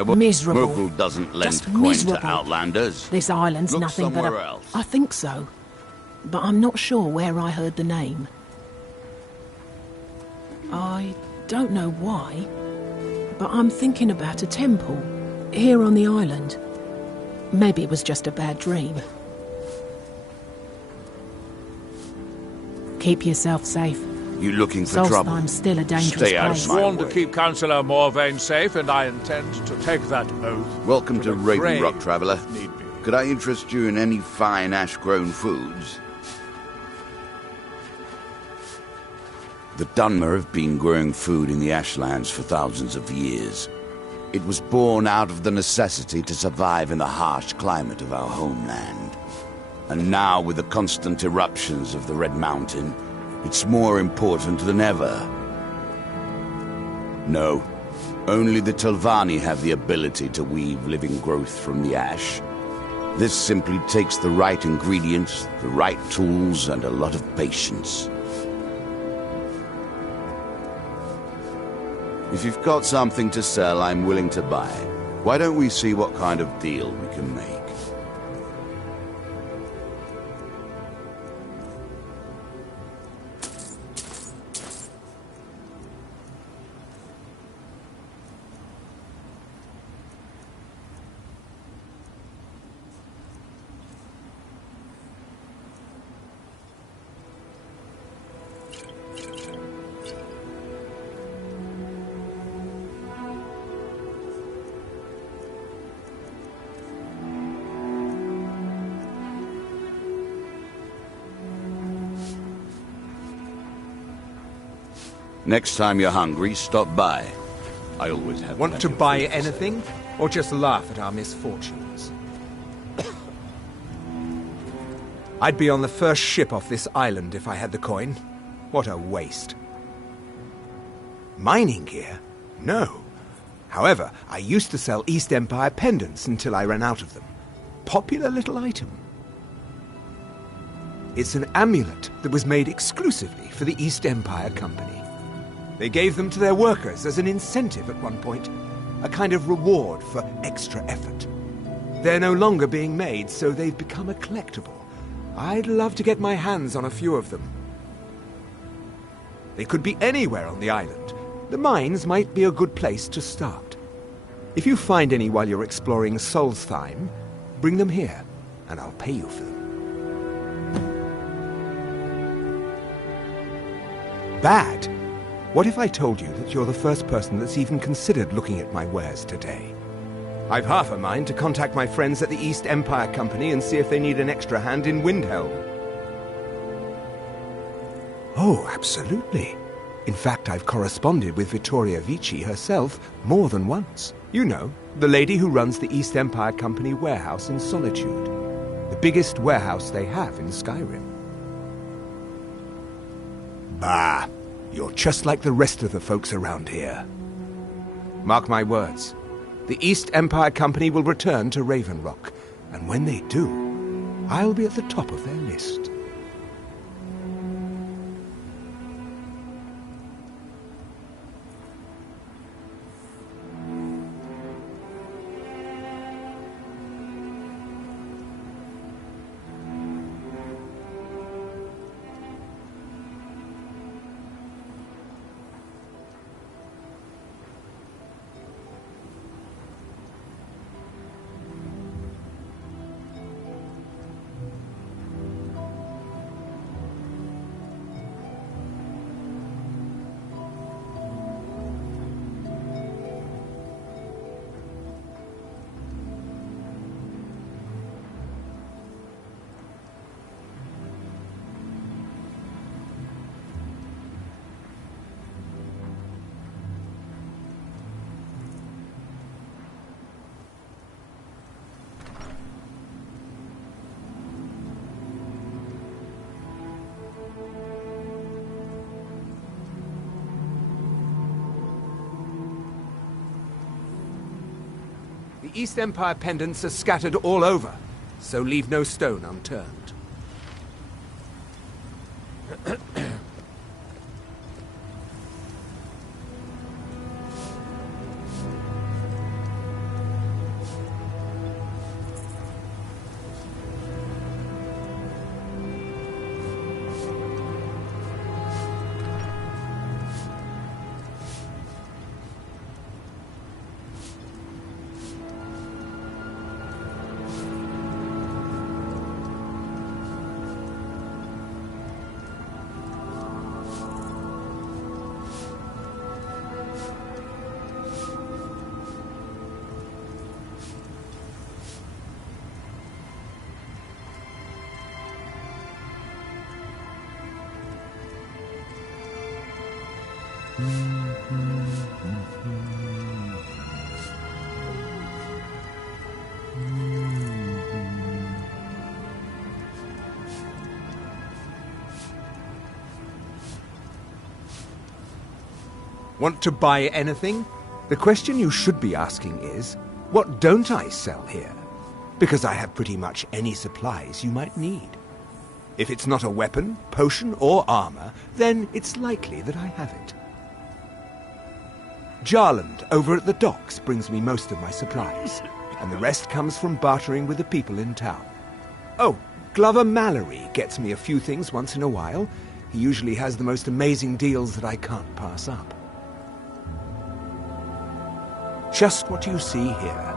Miserable. Mogul doesn't lend Just coin miserable. to outlanders. This island's Look nothing but somewhere a... else. I think so. But I'm not sure where I heard the name. I don't know why, but I'm thinking about a temple here on the island. Maybe it was just a bad dream. Keep yourself safe. You looking for trouble? Solstheim's still a dangerous Stay out of place. my Sworn to way. keep Councillor Morvain safe, and I intend to take that oath. Welcome to the Raven grave, Rock, traveller. if need be. Could I interest you in any fine ash-grown foods? The Dunmer have been growing food in the ashlands for thousands of years. It was born out of the necessity to survive in the harsh climate of our homeland. And now, with the constant eruptions of the Red Mountain, it's more important than ever. No, only the Telvanni have the ability to weave living growth from the ash. This simply takes the right ingredients, the right tools, and a lot of patience. If you've got something to sell, I'm willing to buy it. Why don't we see what kind of deal we can make? Next time you're hungry, stop by. I always have... Want to plenty of buy food to sell. anything? Or just laugh at our misfortunes? I'd be on the first ship off this island if I had the coin. What a waste. Mining gear? No. However, I used to sell East Empire pendants until I ran out of them. Popular little item. It's an amulet that was made exclusively for the East Empire Company. They gave them to their workers as an incentive at one point, a kind of reward for extra effort. They're no longer being made, so they've become a collectible. I'd love to get my hands on a few of them. They could be anywhere on the island. The mines might be a good place to start. If you find any while you're exploring Solstheim, bring them here, and I'll pay you for them. Bad? What if I told you that you're the first person that's even considered looking at my wares today? I've half a mind to contact my friends at the East Empire Company and see if they need an extra hand in Windhelm. Oh, absolutely. In fact, I've corresponded with Vittoria Vici herself more than once. You know, the lady who runs the East Empire Company warehouse in Solitude. The biggest warehouse they have in Skyrim. Bah! You're just like the rest of the folks around here. Mark my words. The East Empire Company will return to Raven Rock, and when they do, I'll be at the top of their list. The East Empire pendants are scattered all over, so leave no stone unturned. Want to buy anything? The question you should be asking is, what don't I sell here? Because I have pretty much any supplies you might need. If it's not a weapon, potion, or armor, then it's likely that I have it. Jarland, over at the docks, brings me most of my supplies, and the rest comes from bartering with the people in town. Oh, Glover Mallory gets me a few things once in a while. He usually has the most amazing deals that I can't pass up. Just what you see here.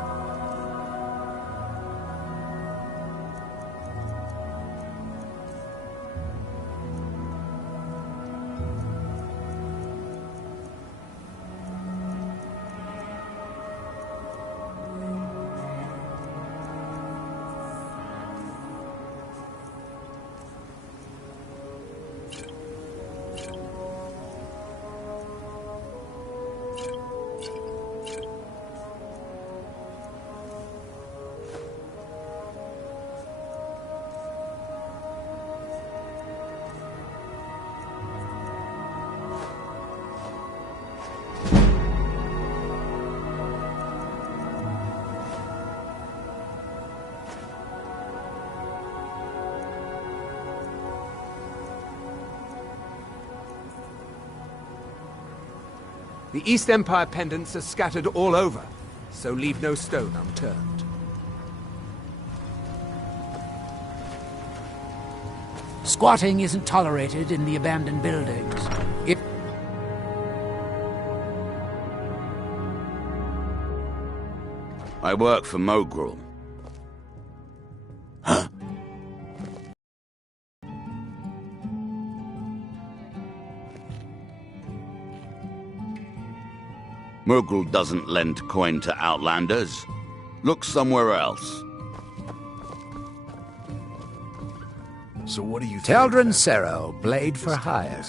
The East Empire pendants are scattered all over, so leave no stone unturned. Squatting isn't tolerated in the abandoned buildings. If I work for Mogrul. Huh? Mogrul doesn't lend coin to outlanders. Look somewhere else. So what do you think? Teldrin Cerro, blade for hire.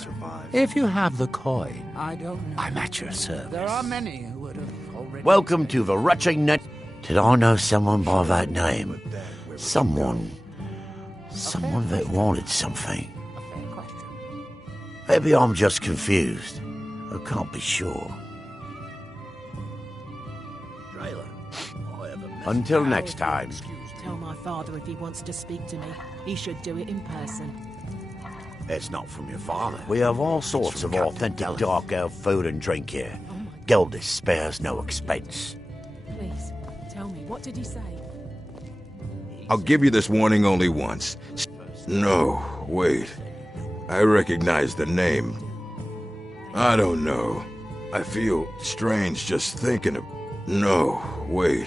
If you have the coin, I don't know. I'm at your service. There are many who would have already... Welcome to the Retching Net. Did I know someone by that name? Someone that wanted something. A fair question. Maybe I'm just confused. I can't be sure. Until next time. Tell my father if he wants to speak to me. He should do it in person. It's not from your father. We have all sorts of authentic dark elf food and drink here. Geldis spares no expense. Please, tell me, what did he say? I'll give you this warning only once. No, wait. I recognize the name. I don't know. I feel strange just thinking of... No, wait.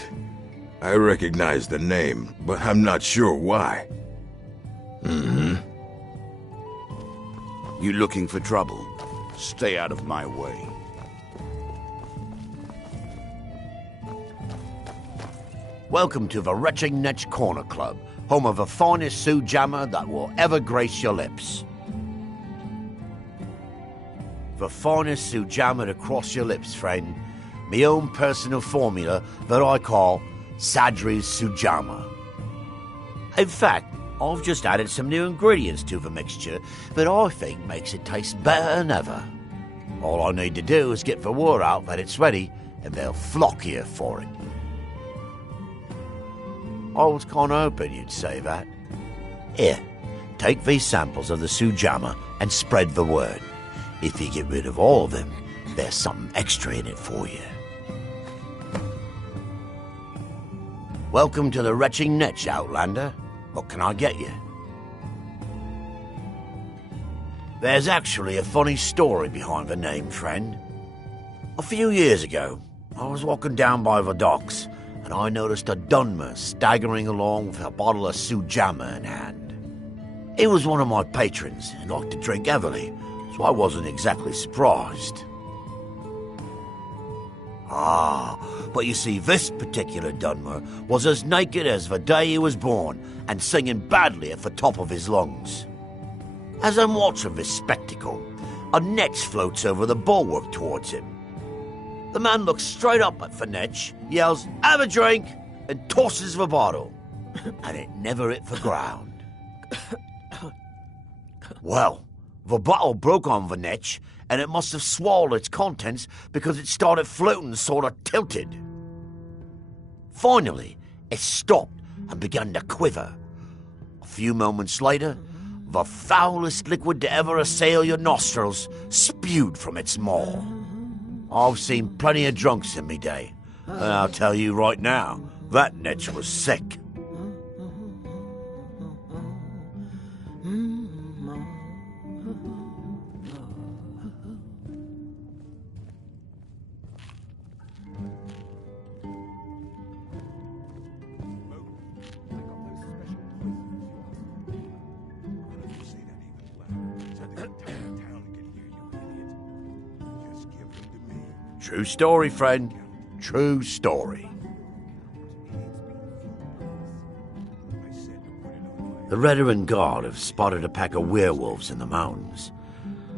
I recognize the name, but I'm not sure why. You looking for trouble? Stay out of my way. Welcome to the Retching Netch Corner Club, home of the finest Sujammer that will ever grace your lips. The finest Sujammer to cross your lips, friend. My own personal formula that I call Sadri's Sujammer. In fact, I've just added some new ingredients to the mixture that I think makes it taste better than ever. All I need to do is get the word out that it's ready, and they'll flock here for it. I was kind of hoping you'd say that. Here, take these samples of the Sujammer and spread the word. If you get rid of all of them, there's something extra in it for you. Welcome to the Retching Netch, Outlander. What can I get you? There's actually a funny story behind the name, friend. A few years ago, I was walking down by the docks, and I noticed a Dunmer staggering along with a bottle of Sujammer in hand. He was one of my patrons and liked to drink heavily, so I wasn't exactly surprised. But you see, this particular Dunmer was as naked as the day he was born and singing badly at the top of his lungs. As I'm watching this spectacle, a Netch floats over the bulwark towards him. The man looks straight up at the Netch, yells, "Have a drink!" and tosses the bottle. And it never hit the ground. Well, the bottle broke on the Netch, and it must have swallowed its contents because it started floating sort of tilted. Finally, it stopped and began to quiver. A few moments later, the foulest liquid to ever assail your nostrils spewed from its maw. I've seen plenty of drunks in me day, and I'll tell you right now, that netch was sick. True story, friend. True story. The Redoran Guard have spotted a pack of werewolves in the mountains.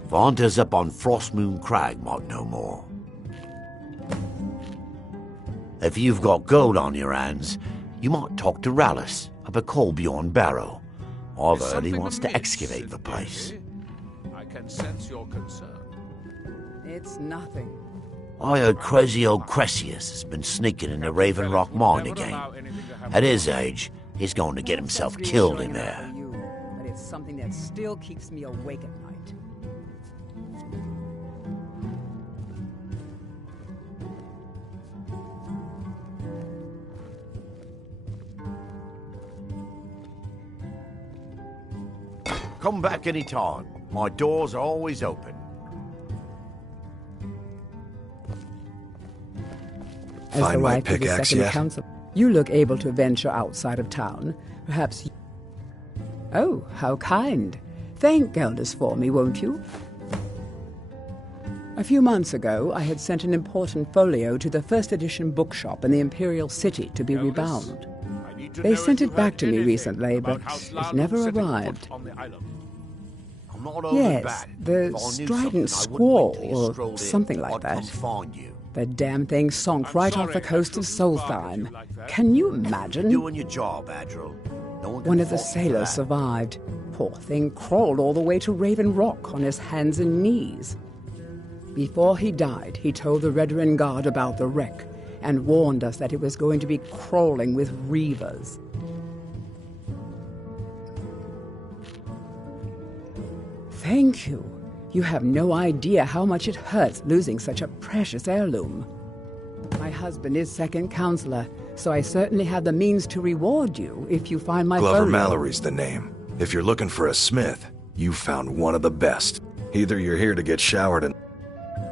The hunters up on Frostmoon Crag might know more. If you've got gold on your hands, you might talk to Rallis up at Colbjorn Barrow. I've heard he wants to excavate the place. I can sense your concern. It's nothing. I heard crazy old Cressius has been sneaking in the Raven Rock mine again. At his age, he's going to get himself killed in there. But it's something that still keeps me awake at night. Come back any time. My doors are always open. As the Find my wife of the pickaxe second yet? council, you look able to venture outside of town. Perhaps you... Oh, how kind. Thank Gelders for me, won't you? A few months ago, I had sent an important folio to the first edition bookshop in the Imperial City to be rebound. They sent it back to me recently, but it never arrived. Yes, the strident squall, or something like that. The damn thing sunk right off the coast of Solstheim. Can you imagine? Doing your job, Adril. One of the sailors survived. Poor thing crawled all the way to Raven Rock on his hands and knees. Before he died, he told the Redoran Guard about the wreck and warned us that it was going to be crawling with reavers. Thank you. You have no idea how much it hurts losing such a precious heirloom. My husband is second counselor, so I certainly have the means to reward you if you find my Glover folio. Mallory's the name. If you're looking for a smith, you found one of the best. Either you're here to get showered and...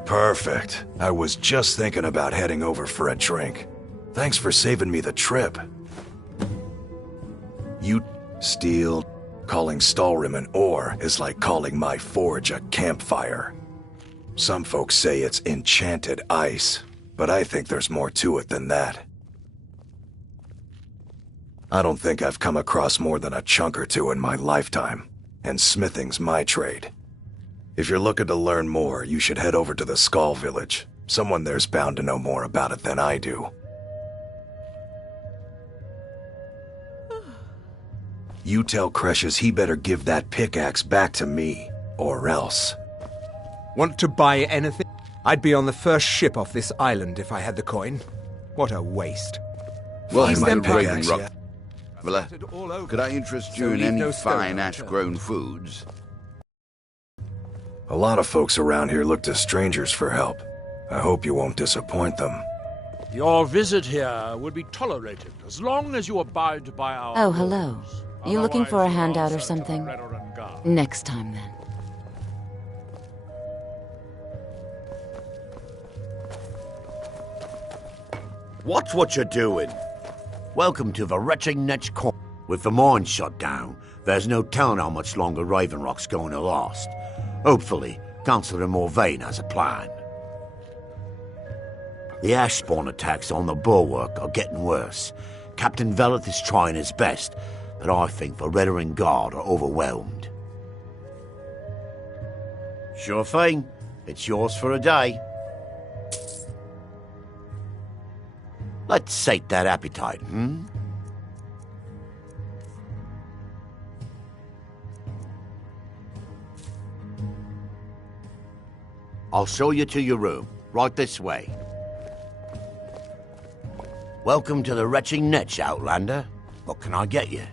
Perfect. I was just thinking about heading over for a drink. Thanks for saving me the trip. You steel... Calling Stalrim an ore is like calling my forge a campfire. Some folks say it's enchanted ice, but I think there's more to it than that. I don't think I've come across more than a chunk or two in my lifetime, and smithing's my trade. If you're looking to learn more, you should head over to the Skull Village. Someone there's bound to know more about it than I do. You tell Cressius he better give that pickaxe back to me, or else. Want to buy anything? I'd be on the first ship off this island if I had the coin. What a waste. Welcome Find to my Raven pickaxe Rock. yet? Traveller, could I interest you So in leave any no stone fine unturned. ash-grown foods? A lot of folks around here look to strangers for help. I hope you won't disappoint them. Your visit here will be tolerated as long as you abide by our Oh, hello. rules. You looking for a Otherwise, you handout or answer to the something? Redoran Guard. Next time, then. Watch what you're doing. Welcome to the wretched Netch Corner. With the mine shut down, there's no telling how much longer Raven Rock's going to last. Hopefully, Councillor Morvain has a plan. The ash spawn attacks on the bulwark are getting worse. Captain Veleth is trying his best, but I think the Redoran Guard are overwhelmed. Sure thing. It's yours for a day. Let's sate that appetite, hmm? I'll show you to your room. Right this way. Welcome to the retching niche, Outlander. What can I get you?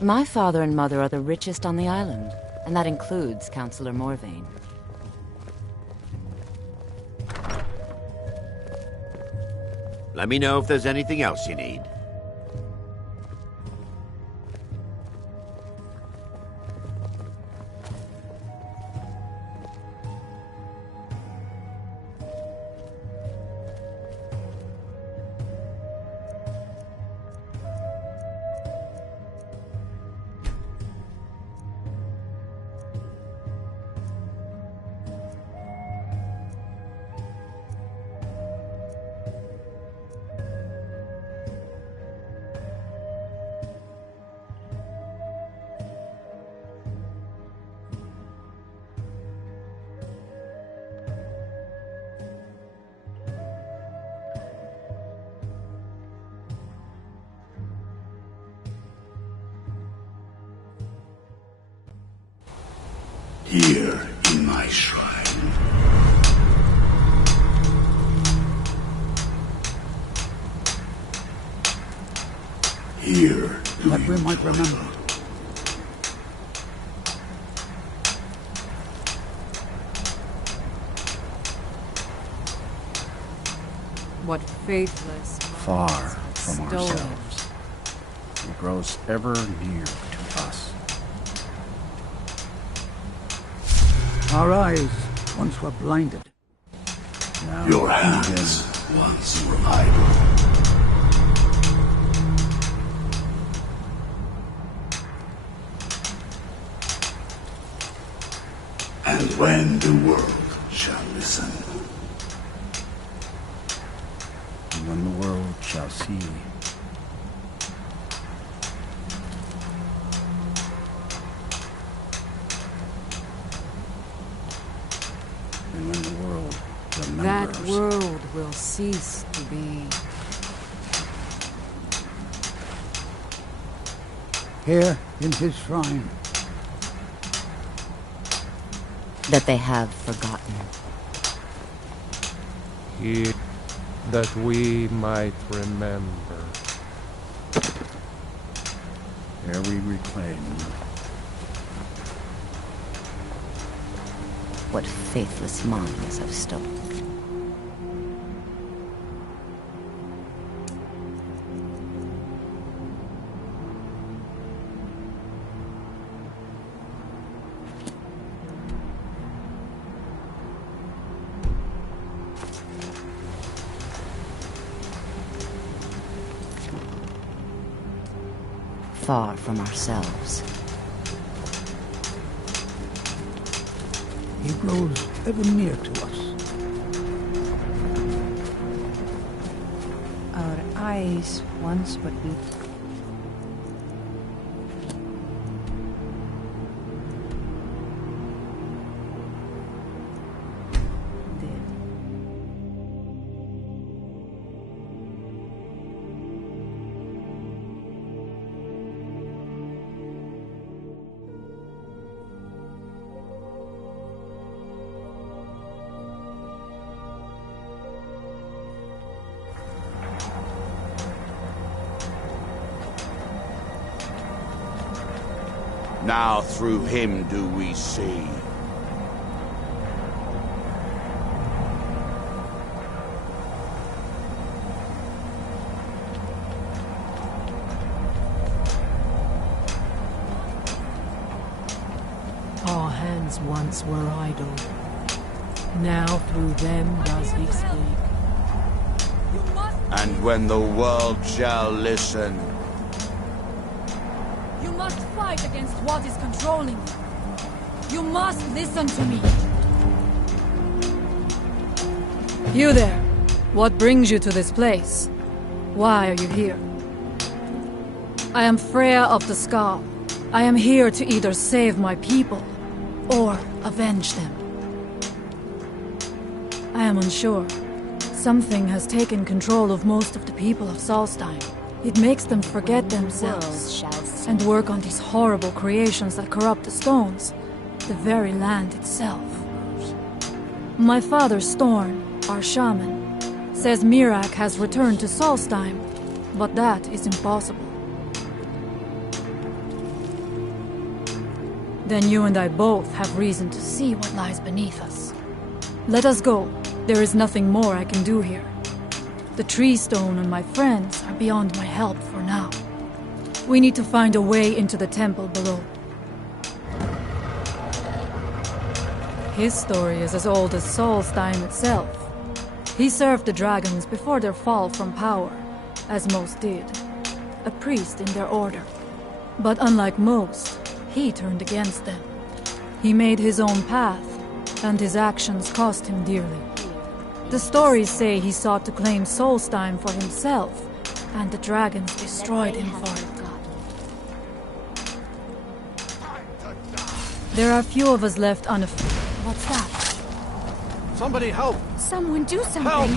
My father and mother are the richest on the island, and that includes Councillor Morvain. Let me know if there's anything else you need. Here in my shrine. Here that we might remember. What faithless far from ourselves. It grows ever near to us. Our eyes once were blinded. Now your hands once were idle. And when the world shall listen. And when the world shall see. And when the world remembers. That world will cease to be. Here in his shrine. That they have forgotten. Here, that we might remember. There we reclaim. What faithless minds have stolen. Far from ourselves. He grows ever near to us. Our eyes once would be. Now through him do we see. Our hands once were idle. Now through them does he speak. And when the world shall listen. You must fight against what is controlling you. You must listen to me. You there. What brings you to this place? Why are you here? I am Freya of the Scar. I am here to either save my people or avenge them. I am unsure. Something has taken control of most of the people of Solstheim. It makes them forget themselves and work on these horrible creations that corrupt the stones, the very land itself. My father Storn, our shaman, says Mirak has returned to Solstheim, but that is impossible. Then you and I both have reason to see what lies beneath us. Let us go. There is nothing more I can do here. The tree stone and my friends are beyond my help for now. We need to find a way into the temple below. His story is as old as Solstheim itself. He served the dragons before their fall from power, as most did. A priest in their order. But unlike most, he turned against them. He made his own path, and his actions cost him dearly. The stories say he sought to claim Solstheim for himself, and the dragons destroyed him for it. There are few of us left unaffected. What's that? Somebody help! Someone do something!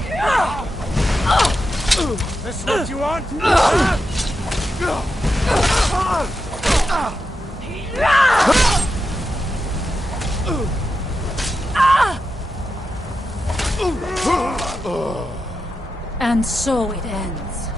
This what you want? And so it ends.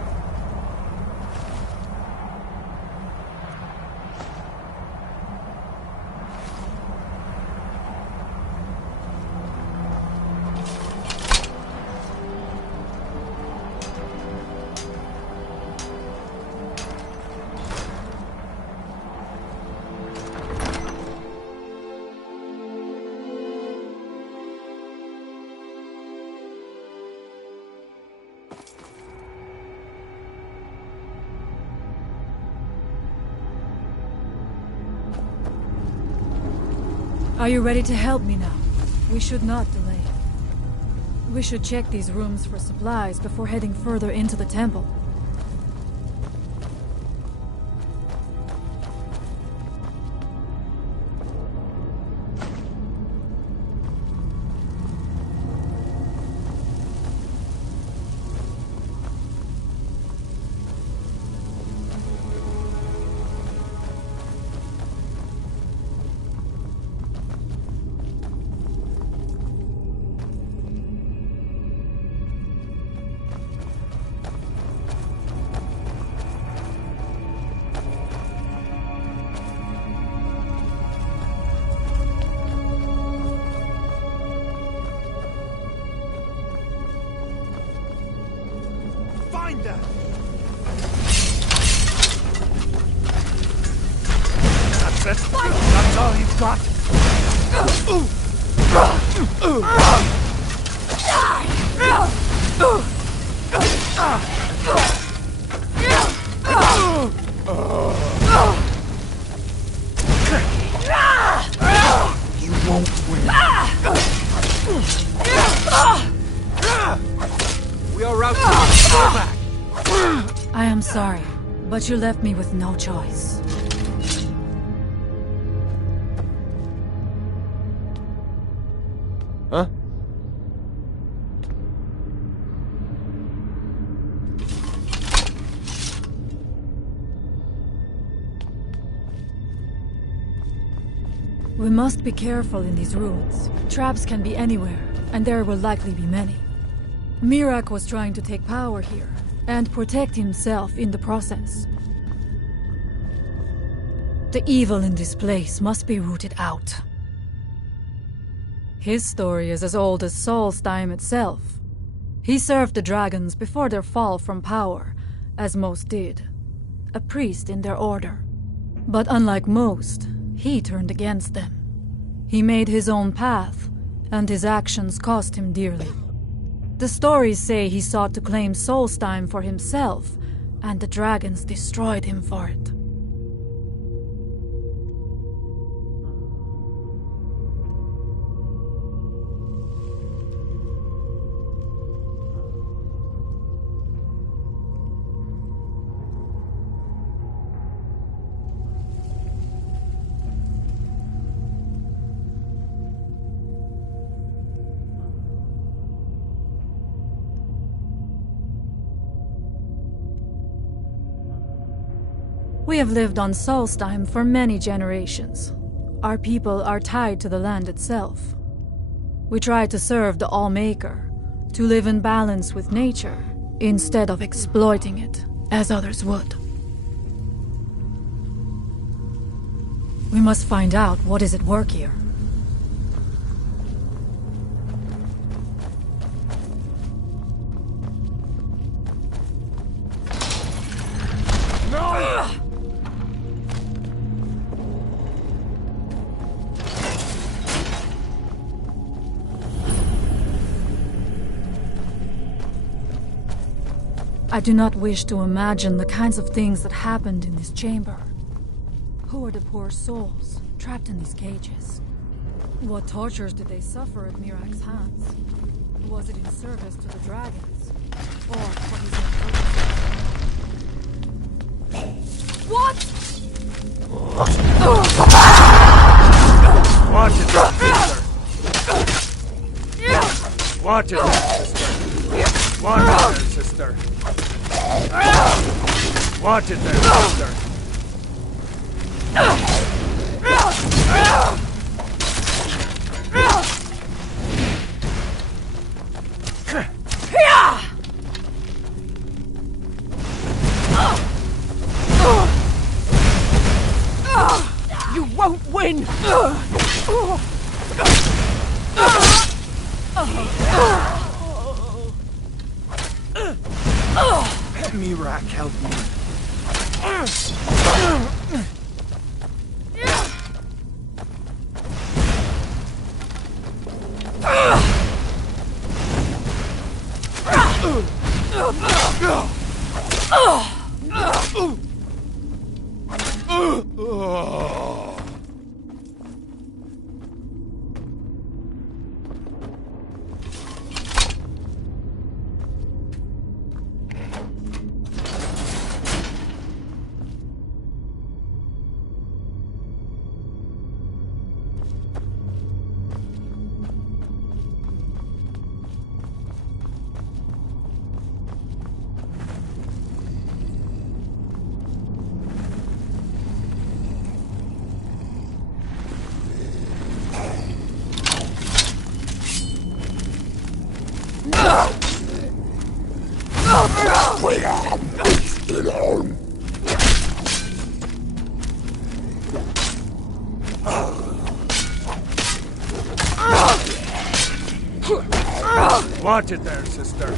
Are you ready to help me now? We should not delay. We should check these rooms for supplies before heading further into the temple. Find them! That's it? That's all you've got? You won't win. We are routed. Go back. I am sorry, but you left me with no choice. Huh? We must be careful in these ruins. Traps can be anywhere, and there will likely be many. Mirak was trying to take power here, and protect himself in the process. The evil in this place must be rooted out. His story is as old as Solstheim itself. He served the dragons before their fall from power, as most did. A priest in their order. But unlike most, he turned against them. He made his own path, and his actions cost him dearly. The stories say he sought to claim Solstheim for himself, and the dragons destroyed him for it. We have lived on Solstheim for many generations. Our people are tied to the land itself. We try to serve the Allmaker, to live in balance with nature, instead of exploiting it, as others would. We must find out what is at work here. I do not wish to imagine the kinds of things that happened in this chamber. Who are the poor souls trapped in these cages? What tortures did they suffer at Mirak's hands? Was it in service to the dragons? Or for his own purposes? What? Watch it, sister. Watch it, sister. Watch it there, sister. Watch it there, sister. You won't win! Mirak, help me. Watch it there, sister.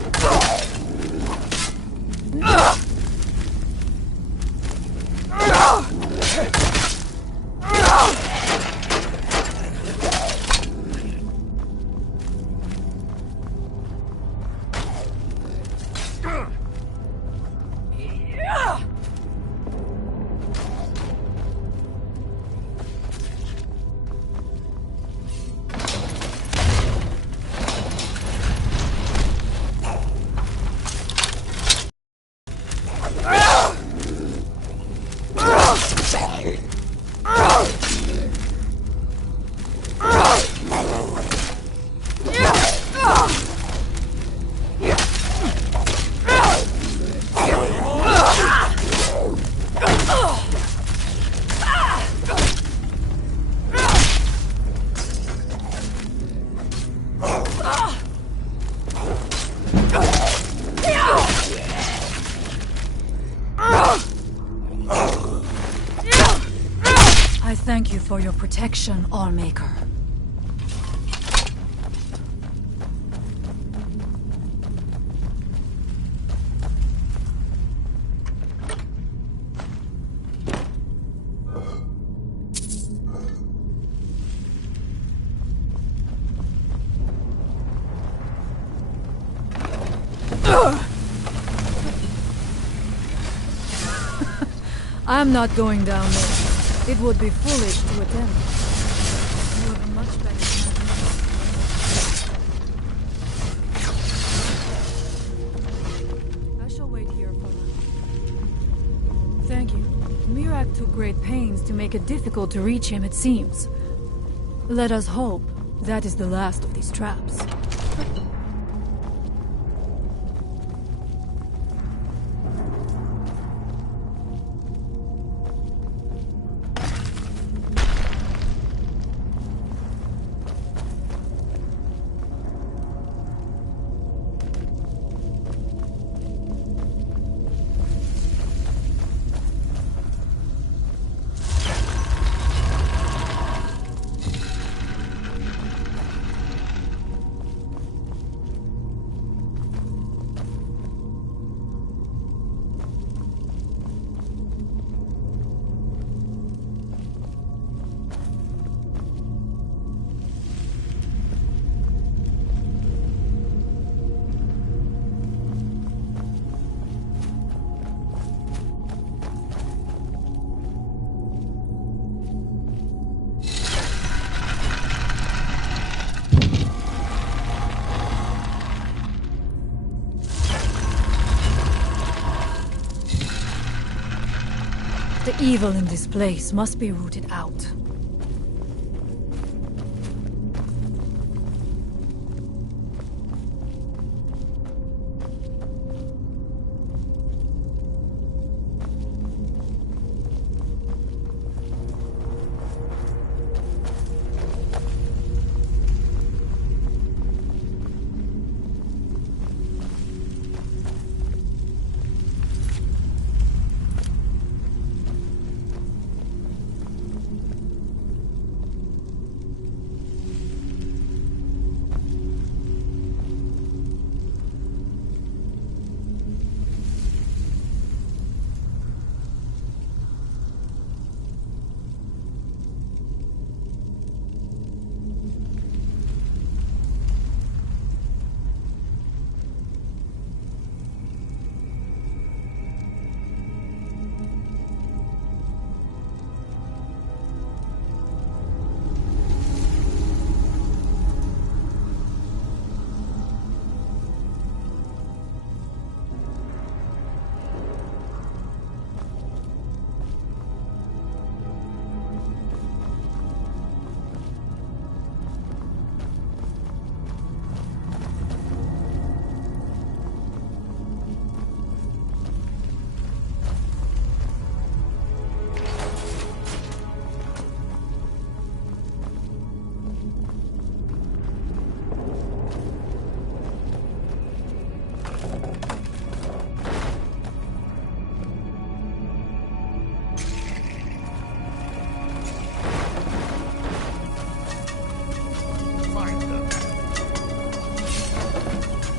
I thank you for your protection, Allmaker. I'm not going down there. It would be foolish to attempt. You have a much better plan. I shall wait here for now. Thank you. Mirak took great pains to make it difficult to reach him, it seems. Let us hope that is the last of these traps. evil in this place must be rooted out.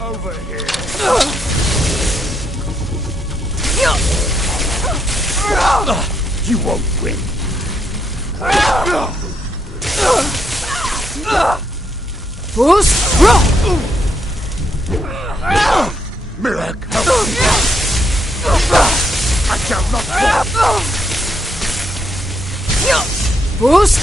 Over here. You won't win. Boost! Mirac, help me. I shall not fall. Boost!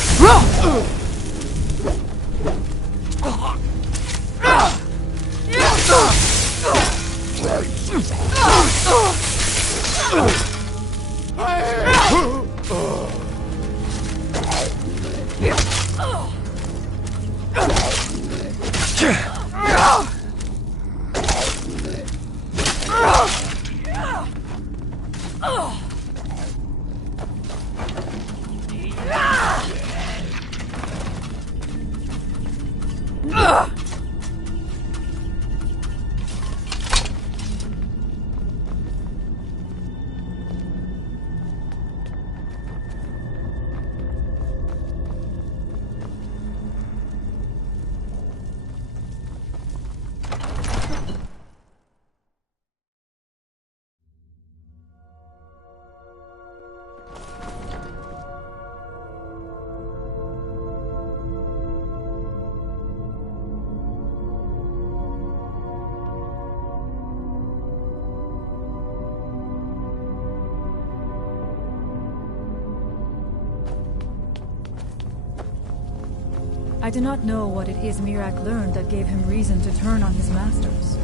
I do not know what it is Mirac learned that gave him reason to turn on his masters.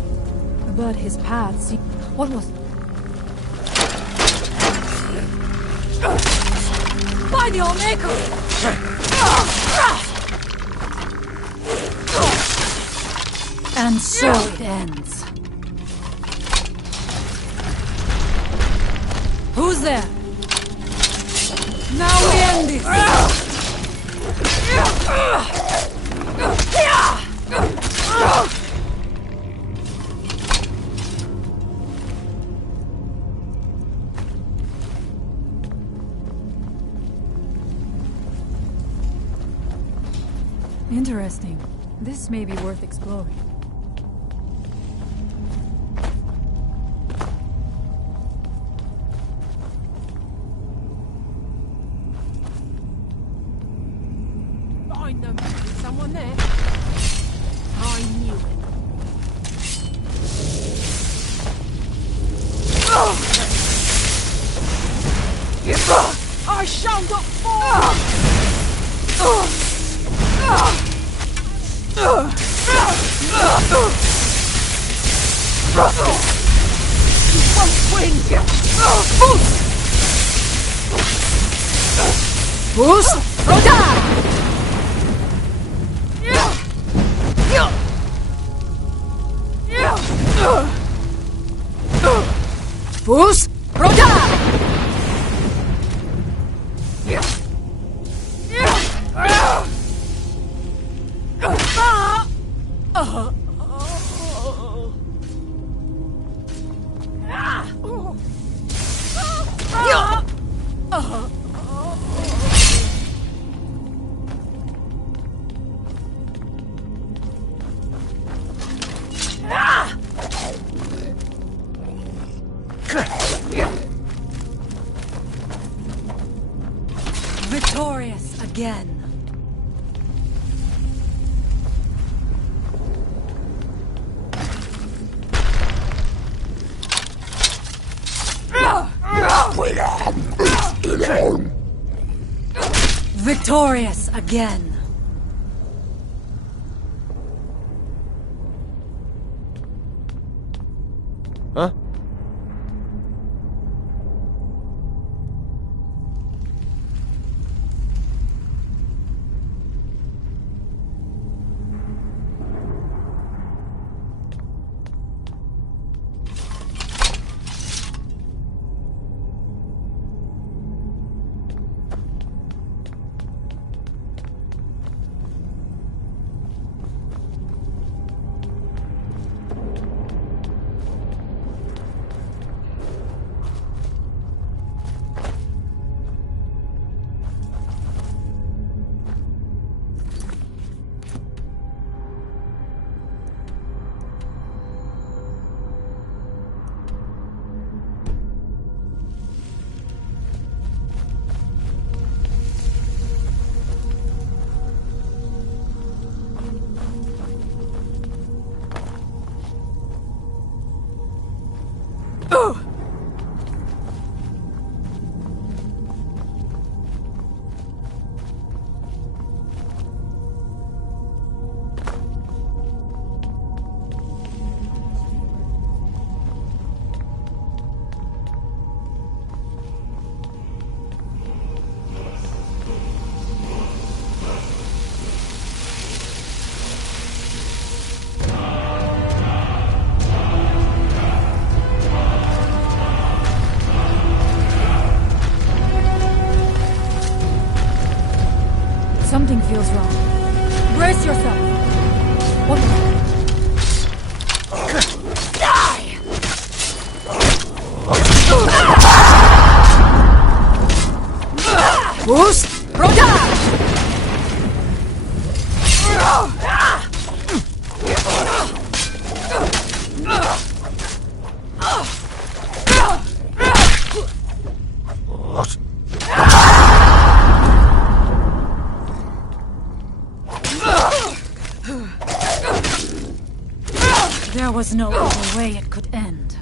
But his path seemed... What was... By the Allmaker! And so it ends. Who's there? Now we end this! Interesting. This may be worth exploring. Find them. Is someone there? I knew it. I shall not fall! You won't win! Boost! Roda! Boost! Roda! Victorious again. Victorious again. Huh? Something feels wrong. Brace yourself. What? Die! Boost! Roda! There was no other way it could end.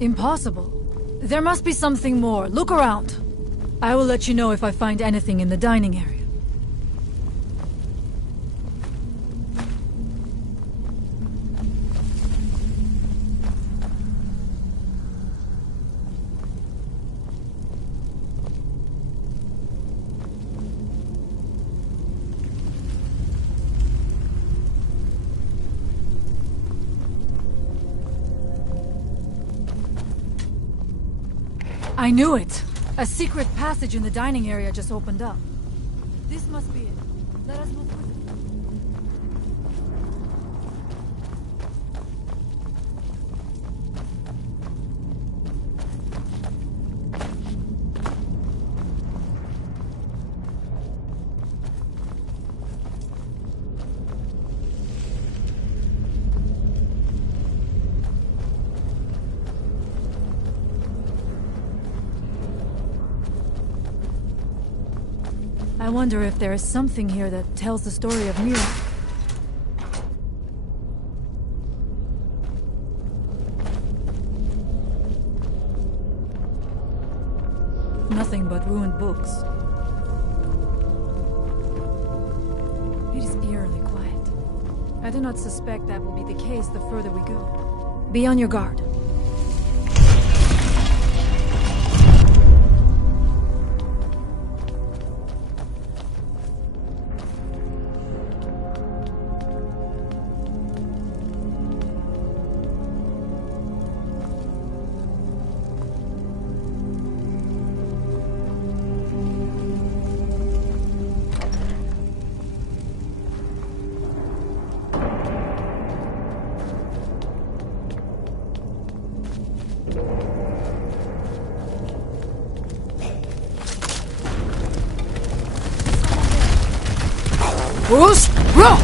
Impossible. There must be something more. Look around. I will let you know if I find anything in the dining area. I knew it! A secret passage in the dining area just opened up. This must be it. Let us move quickly. I wonder if there is something here that tells the story of Mira. Nothing but ruined books. It is eerily quiet. I do not suspect that will be the case the further we go. Be on your guard. Bruce, roll!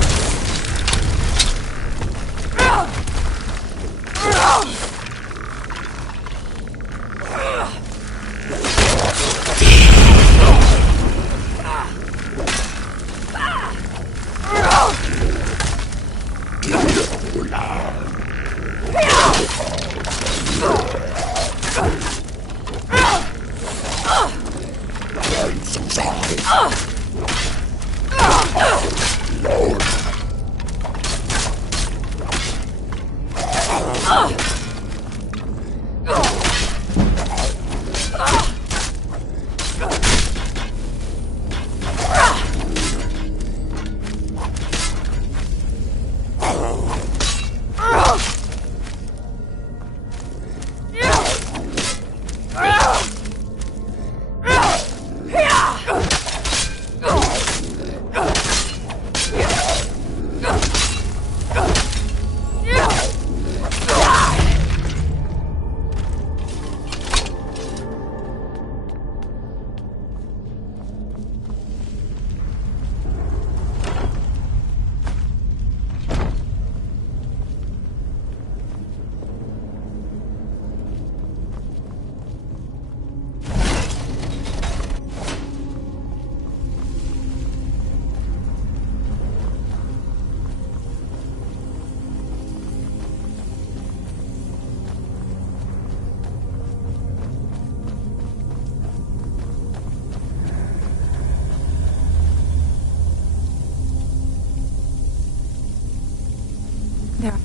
There are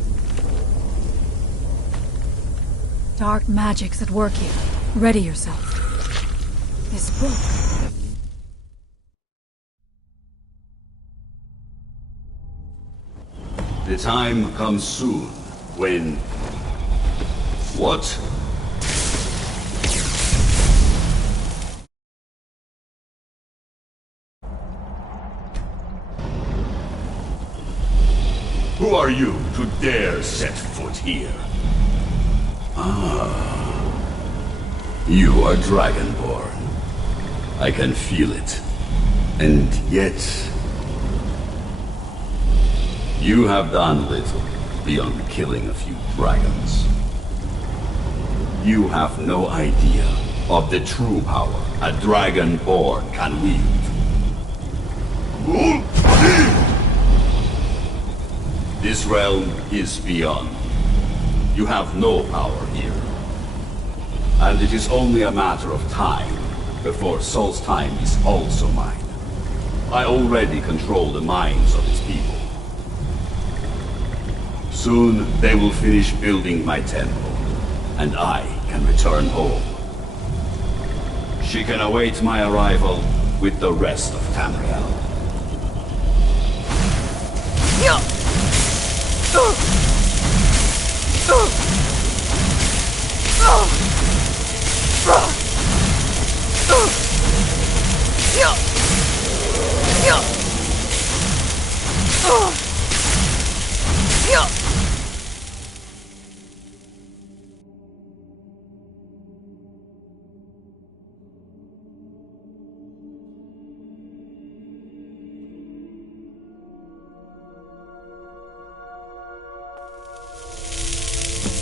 dark magics at work here. Ready yourself. This book. The time comes soon when... What? Who are you to dare set foot here? Ah. You are Dragonborn. I can feel it. And yet... you have done little beyond killing a few dragons. You have no idea of the true power a Dragonborn can wield. This realm is beyond. You have no power here. And it is only a matter of time before Saul's time is also mine. I already control the minds of his people. Soon they will finish building my temple, and I can return home. She can await my arrival with the rest of Tamriel.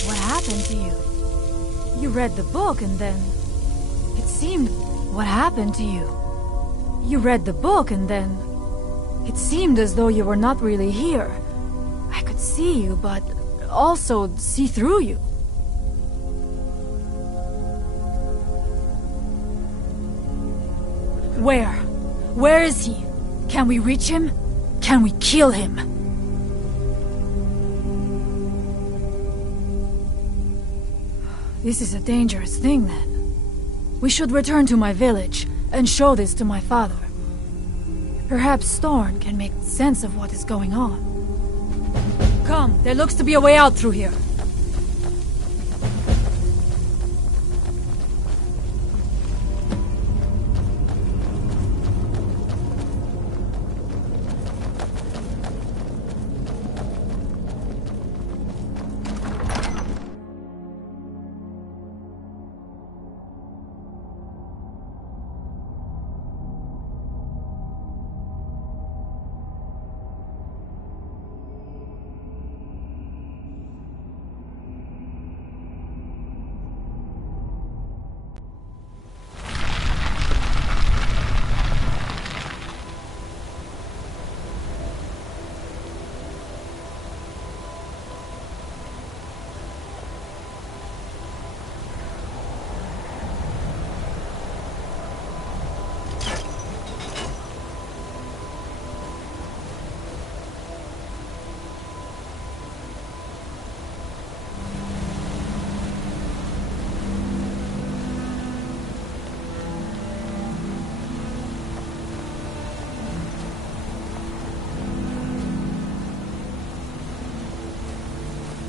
What happened to you? You read the book and then... It seemed... What happened to you? You read the book and then... It seemed as though you were not really here. I could see you, but also see through you. Where? Where is he? Can we reach him? Can we kill him? This is a dangerous thing, then. We should return to my village and show this to my father. Perhaps Storn can make sense of what is going on. Come, there looks to be a way out through here.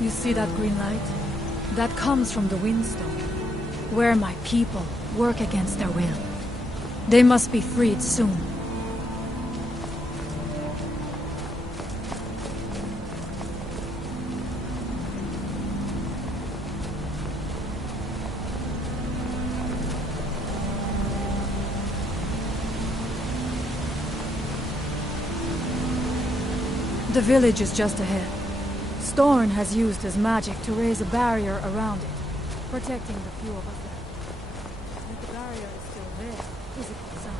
You see that green light? That comes from the Windstone, where my people work against their will. They must be freed soon. The village is just ahead. Storn has used his magic to raise a barrier around it, protecting the few of us left. If the barrier is still there, is a good sign.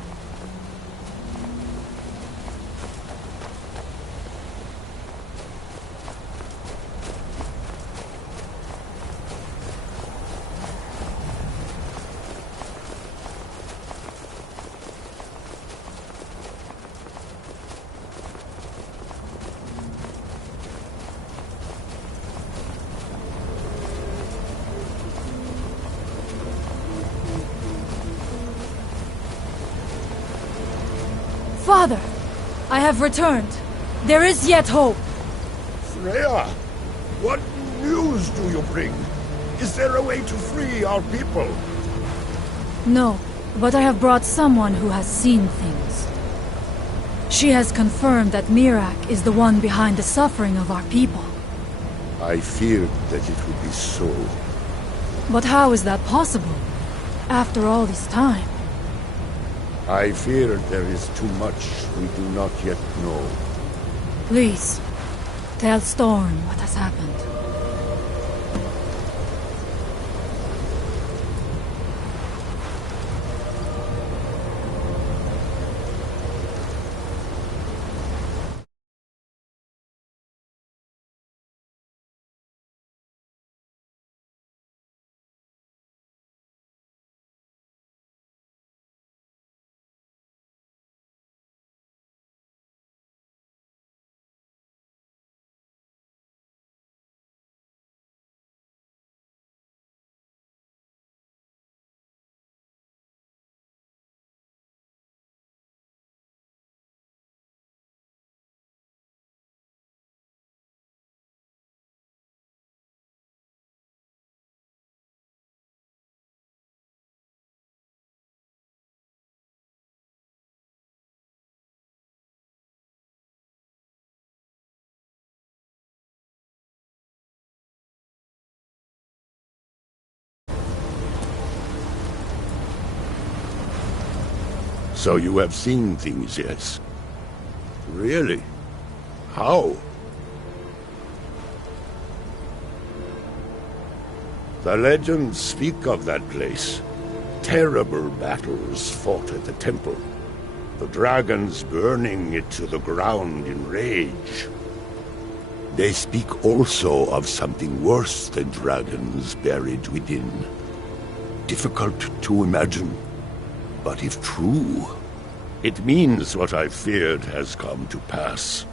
Father, I have returned. There is yet hope. Freya, what news do you bring? Is there a way to free our people? No, but I have brought someone who has seen things. She has confirmed that Mirak is the one behind the suffering of our people. I feared that it would be so. But how is that possible? After all this time? I fear there is too much we do not yet know. Please, tell Storm what has happened. So you have seen things, yes? Really? How? The legends speak of that place. Terrible battles fought at the temple. The dragons burning it to the ground in rage. They speak also of something worse than dragons buried within. Difficult to imagine, but if true, it means what I feared has come to pass.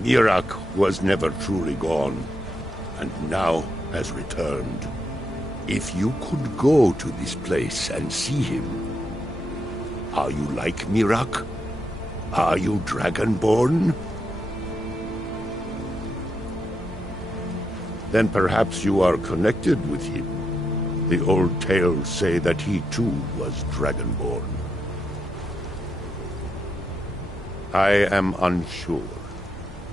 Mirak was never truly gone, and now has returned. If you could go to this place and see him, are you like Mirak? Are you Dragonborn? Then perhaps you are connected with him. The old tales say that he too was Dragonborn. I am unsure.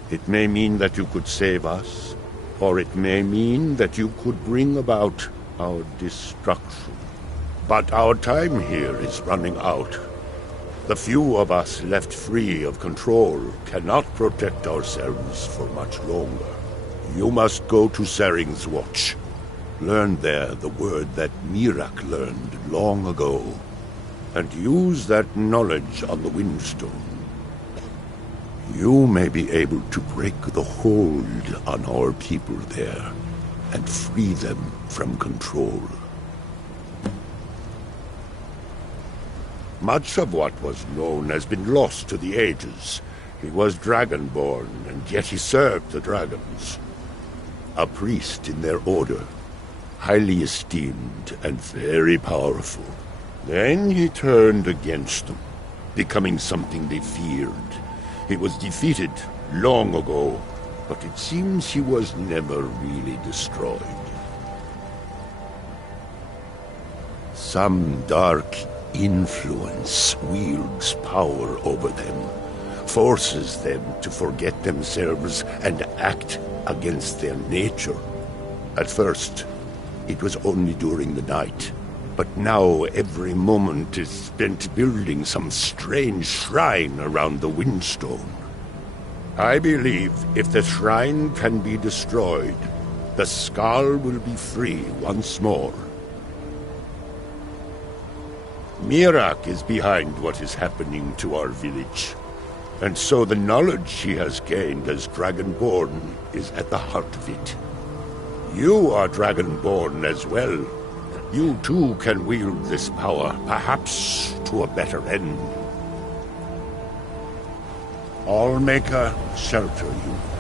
It may mean that you could save us, or it may mean that you could bring about our destruction. But our time here is running out. The few of us left free of control cannot protect ourselves for much longer. You must go to Saring's Watch. Learn there the word that Mirak learned long ago, and use that knowledge on the Windstone. You may be able to break the hold on our people there, and free them from control. Much of what was known has been lost to the ages. He was Dragonborn, and yet he served the dragons. A priest in their order, highly esteemed and very powerful. Then he turned against them, becoming something they feared. He was defeated long ago, but it seems he was never really destroyed. Some dark influence wields power over them, forces them to forget themselves and act against their nature. At first, it was only during the night, but now every moment is spent building some strange shrine around the Windstone. I believe if the shrine can be destroyed, the Skull will be free once more. Mirak is behind what is happening to our village, and so the knowledge he has gained as Dragonborn is at the heart of it. You are Dragonborn as well. You too can wield this power, perhaps to a better end. Allmaker shelter you.